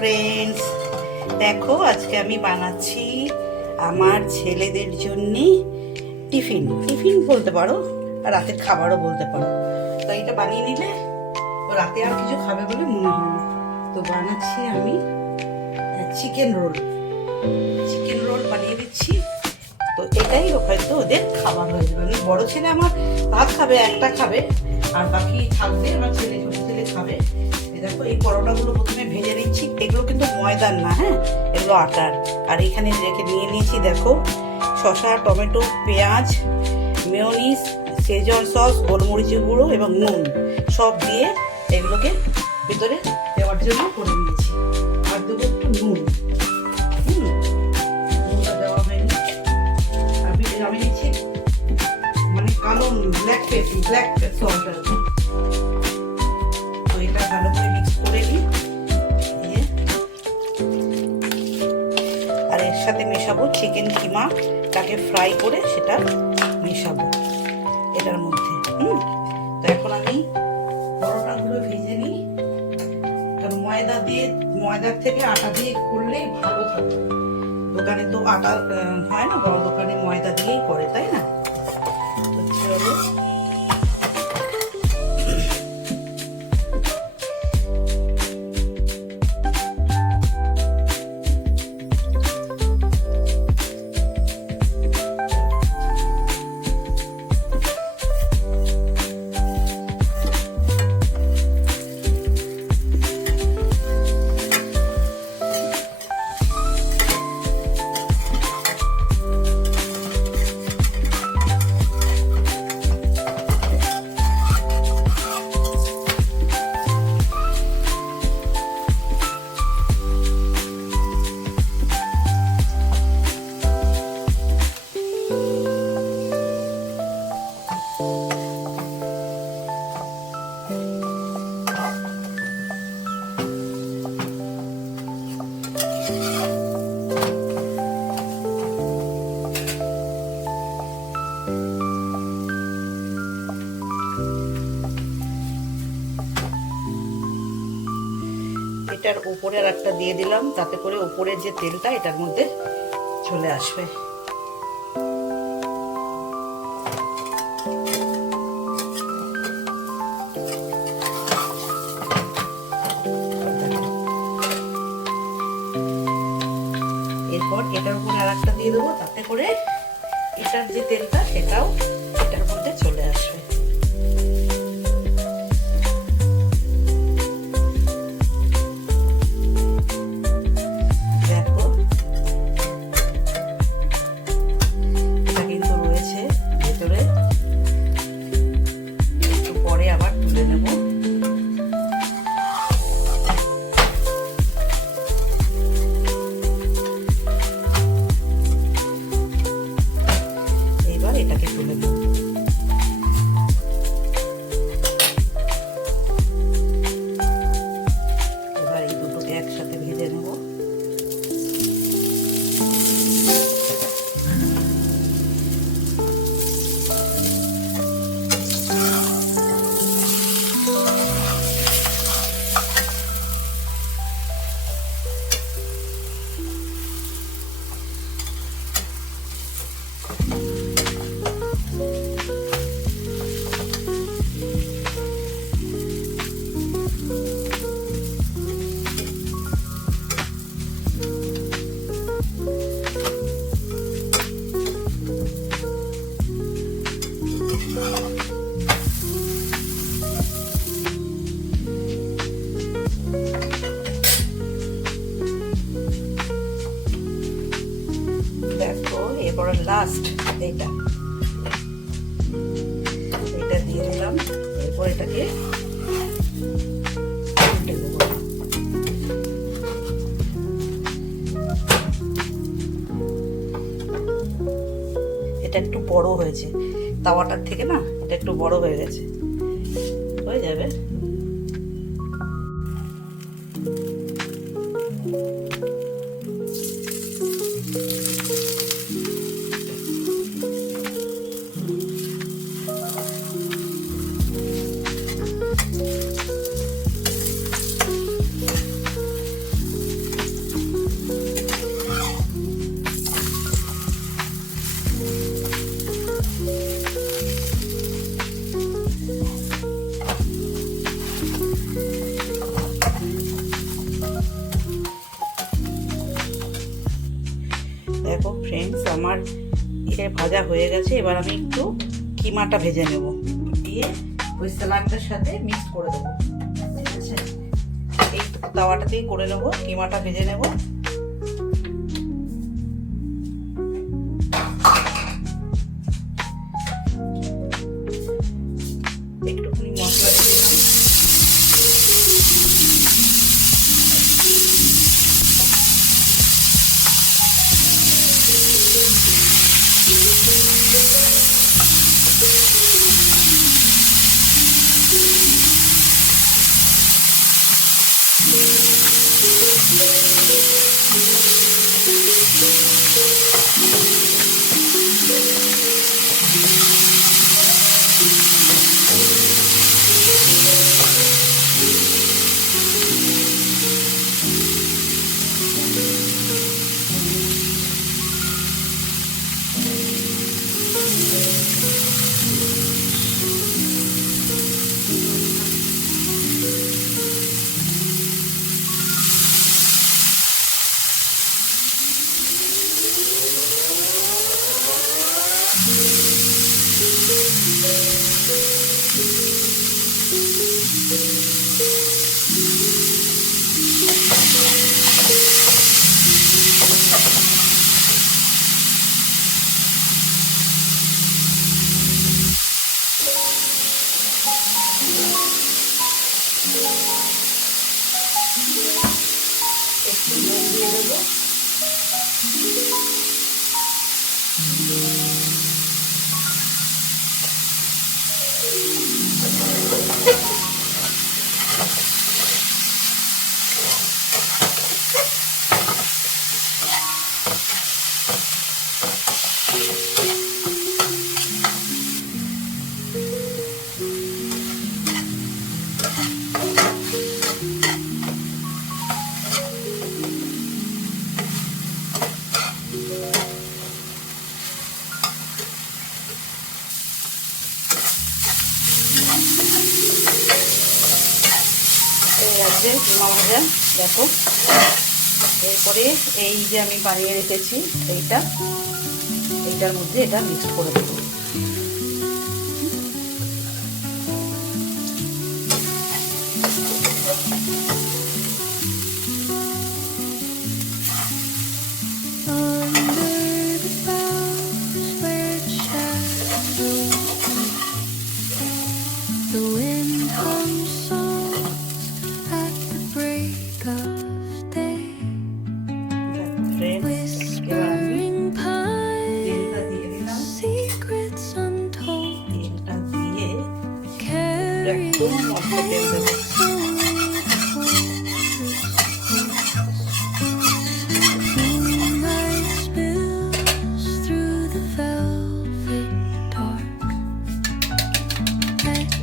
ফ্রেন্ডস, দেখো আজকে আমি বানাচ্ছি আমার ছেলেদের জন্য টিফিন টিফিন বলতে পারো, আর রাতের খাবারও বলতে পারো। তো এটা বানিয়ে নিলে তো রাতে আর কিছু খাবে বলে মনে হয় না। তো বানাচ্ছি আমি চিকেন রোল বানিয়ে দিচ্ছি। তো এটাই হয়তো ওদের খাবার হয়ে যাবে। মানে বড় ছেলে আমার ভাত খাবে, একটা খাবে, আর বাকি থাকবে আমার ছেলে, ছোট ছেলে খাবে। দেখো এই পরোটাগুলো প্রথমে ভেজে নিচ্ছি। এগুলো কিন্তু ময়দার না, হ্যাঁ, এগুলো আটার। আর এখানে রেখে নিয়ে নিয়েছি দেখো শসা, টমেটো, পেঁয়াজ, মেয়োনিজ, সেজওয়ান সস, গোলমরিচের গুঁড়ো এবং নুন সব দিয়ে এগুলোকে ভিতরে দেওয়ার জন্য করে নিয়েছি। আর দেবো একটু নুন, নুনটা দেওয়া হয়নি। আমি নিচ্ছি মানে কালো ব্ল্যাক সল্ট। তো এটা ভালো করে মিক্স করে নিই, আর এর সাথে মেশাবো চিকেন কিমা, তাকে ফ্রাই করে সেটা মেশাবো এটার মধ্যে। তো এখন আমি পরোটাগুলো ভেজে নিই। কারণ ময়দার থেকে আটা দিয়ে করলেই ভালো থাকবে। দোকানে তো আটা হয় না, বড় দোকানে ময়দা দিয়েই করে, তাই না? তো চলো এটার উপরে আর একটা দিয়ে দিলাম, তাতে করে উপরের যে তেলটা এটার মধ্যে চলে আসবে। এরপর এটার উপরে আর একটা দিয়ে দেবো, তাতে করে এটার যে তেলটা সেটাও এটার মধ্যে চলে আসবে। এটাকে তুলে নেব। এবার এই দুটোকে একসাথে ভেজে নেব। দেখো এরপর লাস্ট এটা দিয়ে দিলাম। এরপর এটাকে উল্টে দেব। এটা একটু বড় হয়েছে তাওয়াটার থেকে, না এটা একটু বড় হয়ে গেছে, হয়ে যাবে। আমার এটা ভাজা হয়ে গেছে। এবার আমি একটু কিমাটা ভেজে নেব, দিয়ে ওই স্যালাডটার সাথে মিক্স করে দেবো। ঠিক আছে, এই তাওয়াটাতেই করে নেবো, কিমাটা ভেজে নেব। একটুখানি মশলা দিয়ে দিলাম। একটু নুন দিয়ে দেবো। আছে কিমা ভাজা, দেখো। এরপরে এই যে আমি বানিয়ে রেখেছি এইটার মধ্যে এটা মিক্স করে দেবো। একদম অল্প তেল দেবো।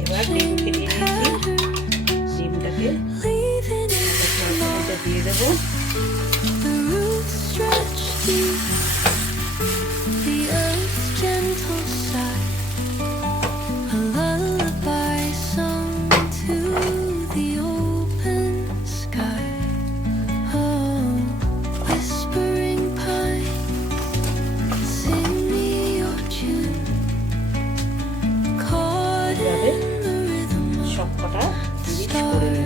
এবার ডিমকে দিয়ে দিচ্ছি, ডিমটাকে দিয়ে দেবো। সবকটা মিক্স করে নেব।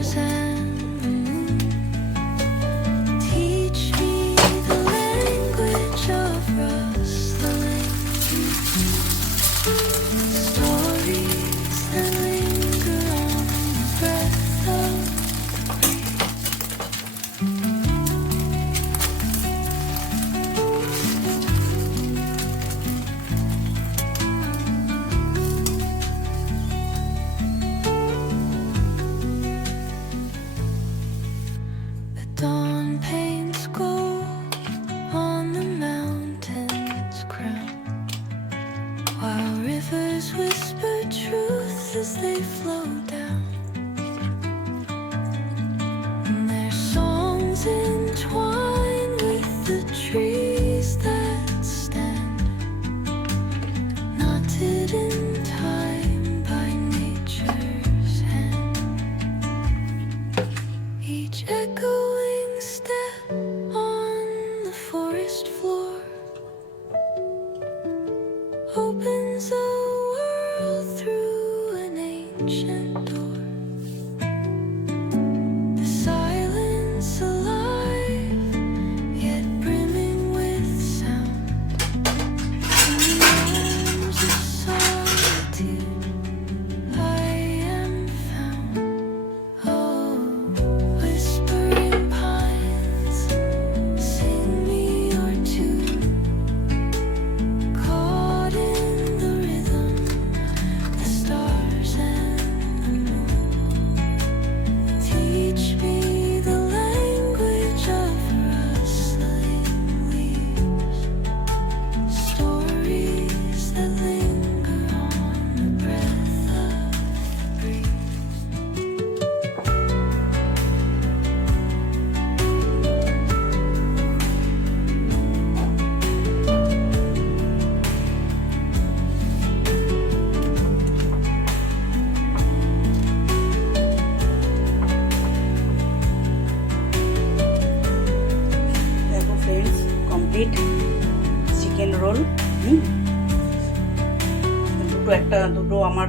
Dawn paints gold on the mountain's crown, while rivers whisper truth as they flow down. And their songs entwine with the trees that stand, knotted in time by nature's hand. Each echoing step on the forest floor sweet chicken roll. দুটো আমার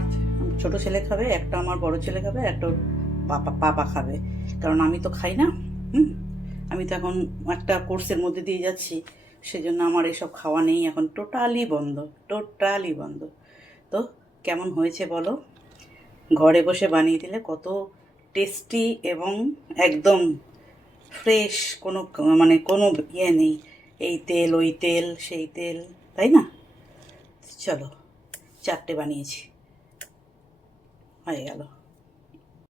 ছোট ছেলে খাবে, একটা আমার বড় ছেলে খাবে, একটা ওর পাপা খাবে, কারণ আমি তো খাই না। আমি তো এখন একটা কোর্সের মধ্যে দিয়ে যাচ্ছি, সেজন্য আমার এসব খাওয়া নেই এখন, টোটালি বন্ধ। তো কেমন হয়েছে বলো? ঘরে বসে বানিয়ে দিলে কত টেস্টি এবং একদম ফ্রেশ, কোনো ইয়ে নেই, এই তেল ওই তেল সেই তেল, তাই না? চলো, 4টে বানিয়েছি, হয়ে গেল।